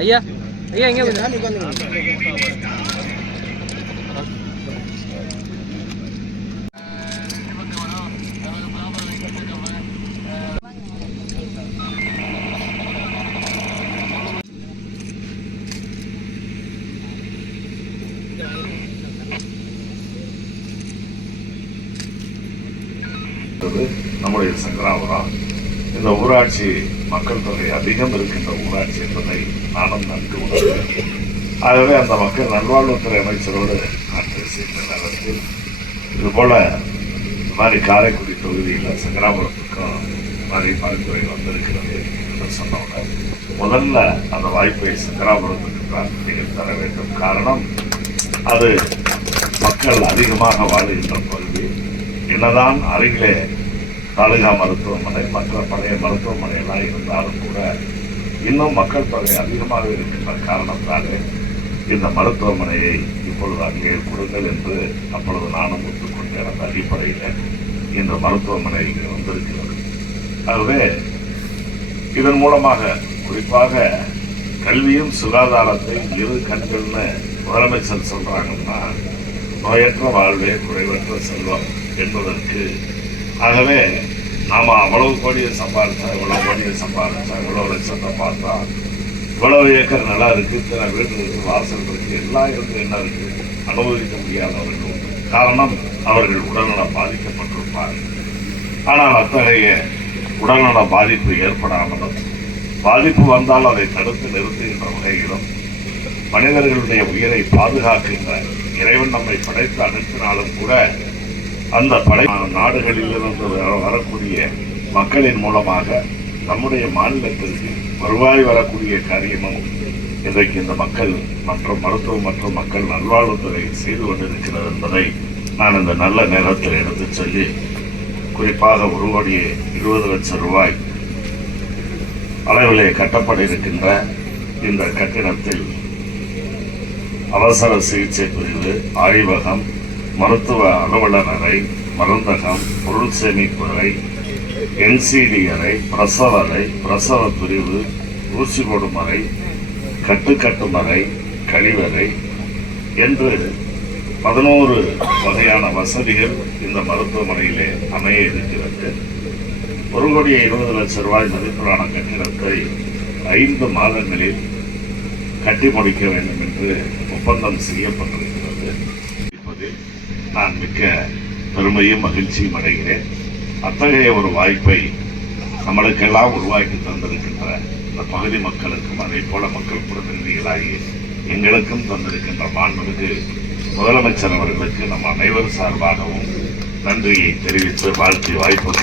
ஐயா ஐயா எங்க நம்முடைய சங்கராபுரம் இந்த ஊராட்சி மக்கள் தொகை அதிகம் இருக்கின்ற ஊராட்சி என்பதை நானும் நன்கு உணர்கிறேன். ஆகவே அந்த மக்கள் நல்வாழ்வுத்துறை அமைச்சரோடு நான் பேசுகின்ற நேரத்தில் இதுபோல இந்த மாதிரி காரைக்குடி தொகுதியில் சங்கராபுரத்துக்கும் மாதிரி பரிந்துரை வந்திருக்கிறது என்று சொன்னவுடன் முதல்ல அந்த வாய்ப்பை சங்கராபுரத்துக்கு தான் நீங்கள் தர வேண்டும். காரணம் அது மக்கள் அதிகமாக வாழுகின்ற பகுதி. என்னதான் அருகிலே தாலுகா மருத்துவமனை மற்ற பழைய மருத்துவமனையெல்லாம் இருந்தாலும் கூட இன்னும் மக்கள் தொகை அதிகமாக இருக்கின்ற காரணத்தாலே இந்த மருத்துவமனையை இப்பொழுது அங்கே கொடுங்கள் என்று அப்பொழுது நானும் ஒத்துக்கொண்டேன். அந்த அடிப்படையில் இந்த மருத்துவமனை இங்கே வந்திருக்கிறது. ஆகவே இதன் மூலமாக குறிப்பாக கல்வியும் சுகாதாரத்தை இரு கண்கள்னு முதலமைச்சர் சொல்றாங்கன்னா நோயற்ற வாழ்வே குறைவற்ற செல்வம் என்பதற்கு ஆகவே நாம் அவ்வளவு கோடியை சம்பாதிச்சா இவ்வளவு கோடியை சம்பாதிச்சா இவ்வளவு லட்சத்தை பார்த்தா இவ்வளவு ஏக்கர் நல்லா இருக்கு, இத்தனை வீடு இருக்கு, வாசல் இருக்கு, எல்லாம் இருந்து என்ன இருக்கு அனுபவிக்க முடியாதவர்கள் உண்டு. காரணம் அவர்கள் உடல்நலம் பாதிக்கப்பட்டிருப்பார்கள். ஆனால் அத்தகைய உடல்நல பாதிப்பு ஏற்படாமலும் பாதிப்பு வந்தால் அதை தடுத்து நிறுத்துகின்ற வகையிலும் மனிதர்களுடைய உயிரை பாதுகாக்கின்ற இறைவன் நம்மை படைத்து அனுப்பினாலும் கூட அந்த நாடுகளிலிருந்து வரக்கூடிய மக்களின் மூலமாக நம்முடைய மாநிலத்திற்கு வருவாய் வரக்கூடிய காரியமும் இன்றைக்கு இந்த மக்கள் மற்றும் மருத்துவம் மற்றும் மக்கள் நல்வாழ்வுத்துறை செய்து கொண்டிருக்கிறது என்பதை நான் இந்த நல்ல நேரத்தில் எடுத்து சொல்லி குறிப்பாக 1,20 லட்சம் ரூபாய் அளவிலே கட்டப்பட இருக்கின்ற இந்த கட்டிடத்தில் அவசர சிகிச்சை பிரிவு, ஆய்வகம், மருத்துவ அலுவலர் அறை, மருந்தகம், பொருள் சேமிப்பு அறை, என்சிடி அறை, பிரசவ அறை, பிரசவ பிரிவு, ஊசி போடும் அறை, கட்டுக்கட்டும் அறை, கழிவறை என்று 11 வகையான வசதிகள் இந்த மருத்துவமனையிலே அமைய இருக்கிறது. 1,20 லட்சம் ரூபாய் மதிப்பிலான கட்டிடத்தை 5 மாதங்களில் கட்டி முடிக்க வேண்டும் என்று ஒப்பந்தம் செய்யப்பட்டிருக்கிறது. இப்போதில் நான் மிக்க பெருமையும் மகிழ்ச்சியும் அடைகிறேன். அத்தகைய ஒரு வாய்ப்பை நம்மளுக்கெல்லாம் உருவாக்கி தந்திருக்கின்ற இந்த பகுதி மக்களுக்கும் அதே போல மக்கள் பிரதிநிதிகளாகி எங்களுக்கும் தந்திருக்கின்ற மாண்புமிகு முதலமைச்சர் அவர்களுக்கு நம் அனைவர் சார்பாகவும் நன்றியை தெரிவித்து வாழ்த்தி வாய்ப்பு